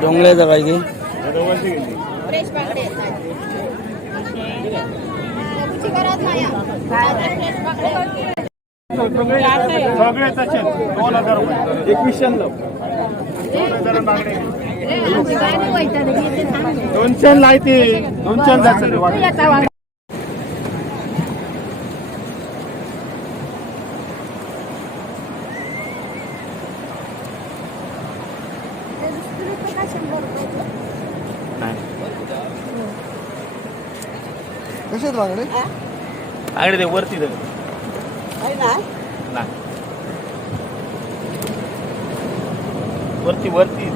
डोंगल्याचा काय की सगळे तसे 2000 रुपये 2100 200 लायती 200 जायचं कसे बांगडे आगडे ते वरती दे वरती वरती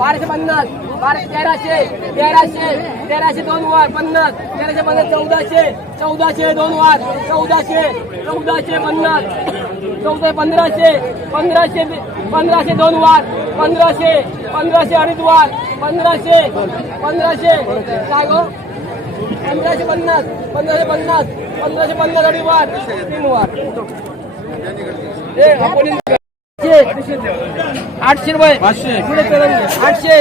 बाराशे पन्नास 1300 2 वार 50 1350 1400 2 वार 1400 50 1500 2 वार 1500 अडीच वार 1500 काय गो 1550 अडीच वार 3 वार 800 रुपये 800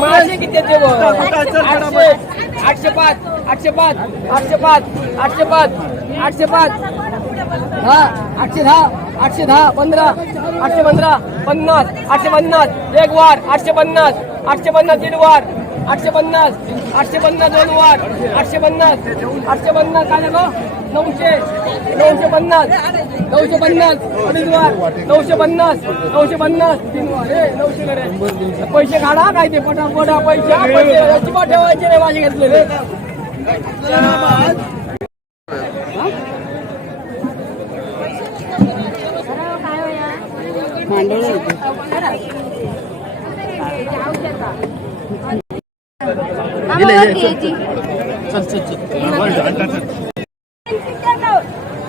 मासे किती 805 810 15 850 एक वार 850 दीड वार 850 2 वार 850 काय झालं 950 अडीच वार 950 3 वार 900 करे पैसे काढा काय ते पटा पैसे अजिबात ठेवायचे नाही माझे घेतलेले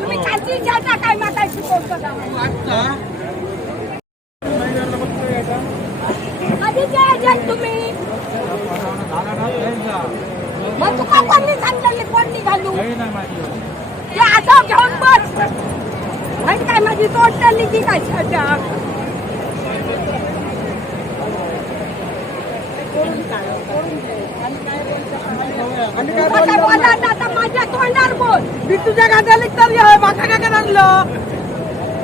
तुम्ही खाती जाता काय माता शिकवतो कधीचे एजंट तुम्ही मग तुका कोणी सांगितलं कोणी घालू ते आता घेऊन बस काय माझी तोडली ती काय माझ्या तोंडावर बोल मी तुझ्या गाड्याला तरी माका काय आणलं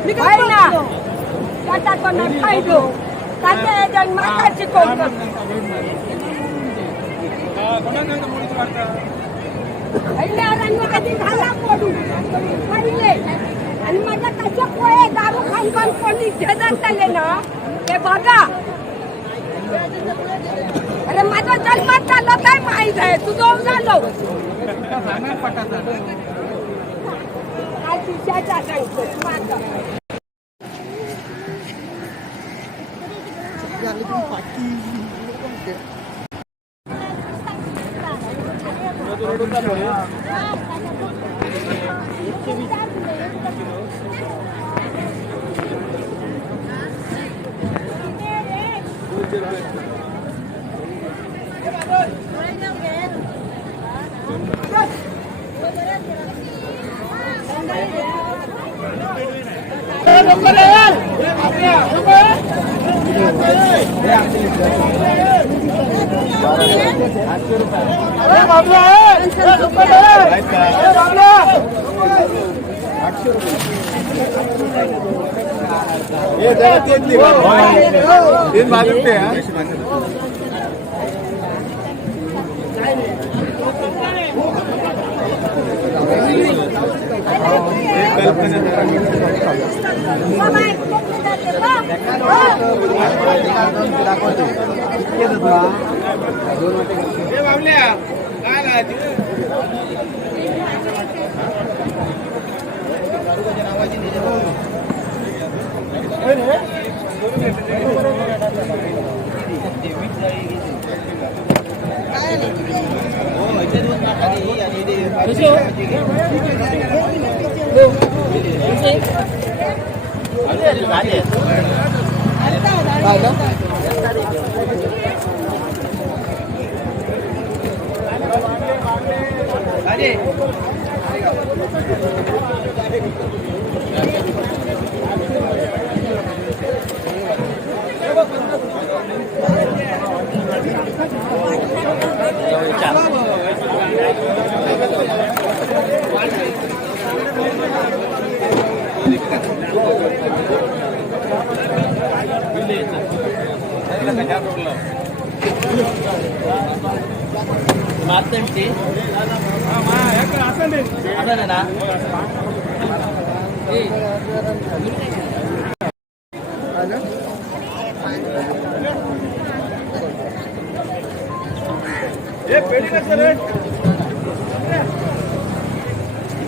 मी काय ना त्याचा तोंडात पाहिजे त्याच्या एजंट माका शिकवतो कधी घाला पडू पडले आणि माझ्या कशा पोहे दारू खाऊन खाऊन कोणी झेदत आले ना ते बघा अरे माझा जन्मात झालं काय माहित आहे तू जाऊन झालो काय तुझ्याच्या सांगतो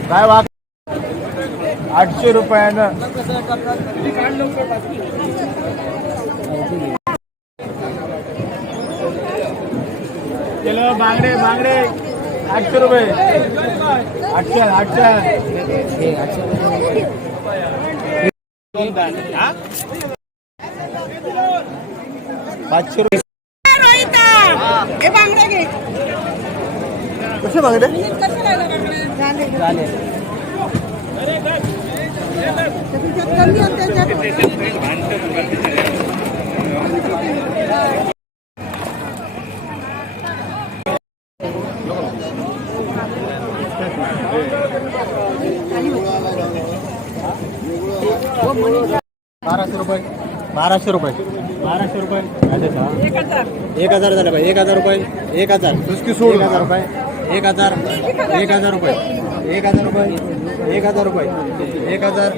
काय वाग 800 रुपयानं केलं बांगडे बांगडे 800 रुपये 800 500 रुपये कसे बांगडे बाराशे रुपये 1000 झाले भाई 1000 रुपये 1000 उसकी सोड 1000 रुपये 1000 रुपये 1000 रुपये 1000 रुपये 1000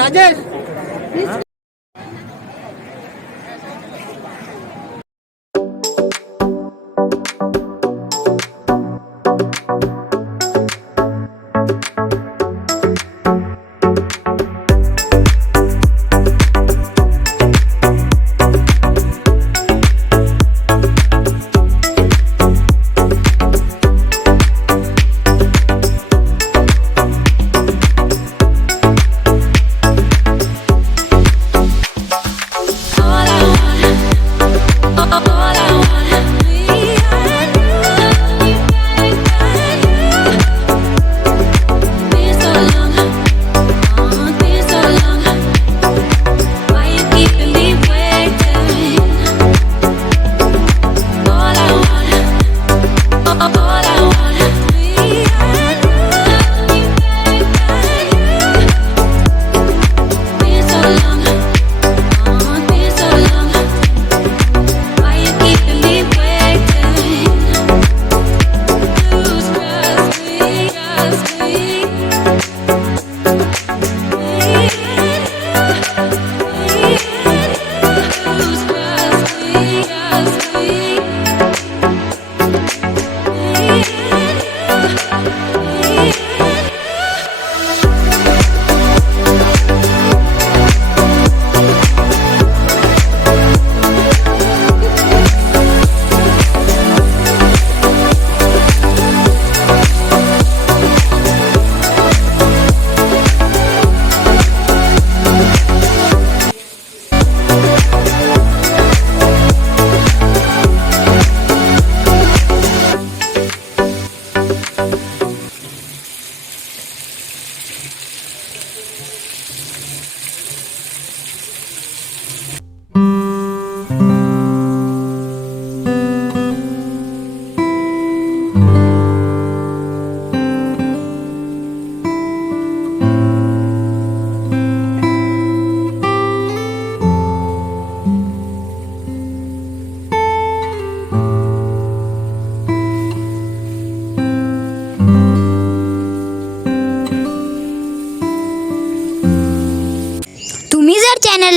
राजेश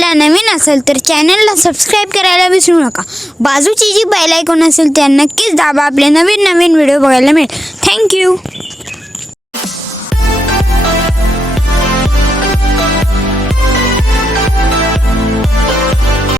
चॅनलला नवीन असेल तर चॅनलला सबस्क्राईब करायला विसरू नका. बाजूची जी बेल आयकॉन असेल त्या नक्कीच दाबा. आपले नवीन व्हिडिओ बघायला मिळेल. थँक्यू.